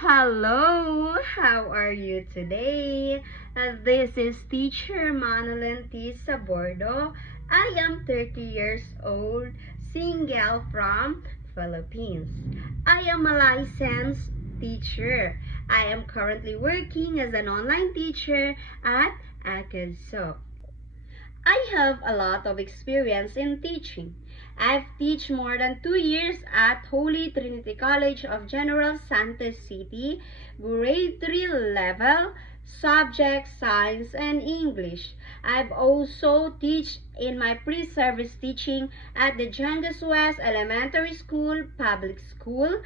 Hello, how are you today? This is Teacher Manolyn T. Sabordo. I am 30 years old, single from Philippines. I am a licensed teacher. I am currently working as an online teacher at Akedso. I have a lot of experience in teaching. I've taught more than 2 years at Holy Trinity College of General Santos City, grade 3 level, subject science and English. I've also taught in my pre-service teaching at the Jangas West Elementary School Public School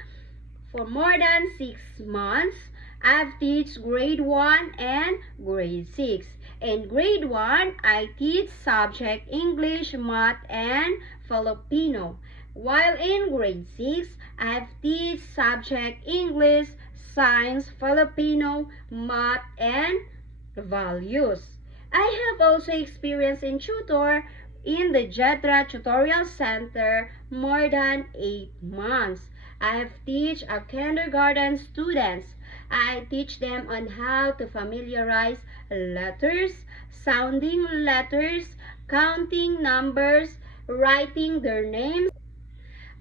for more than 6 months. I've taught grade 1 and grade 6. In grade 1, I teach subject English, Math, and Filipino. While in grade 6, I've taught subject English, Science, Filipino, Math, and Values. I have also experience in tutor in the Jedra Tutorial Center more than 8 months. I have taught our kindergarten students. I teach them on how to familiarize letters, sounding letters, counting numbers, writing their names.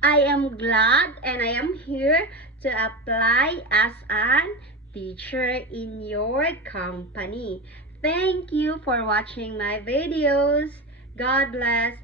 I am glad and I am here to apply as an teacher in your company. Thank you for watching my videos. God bless.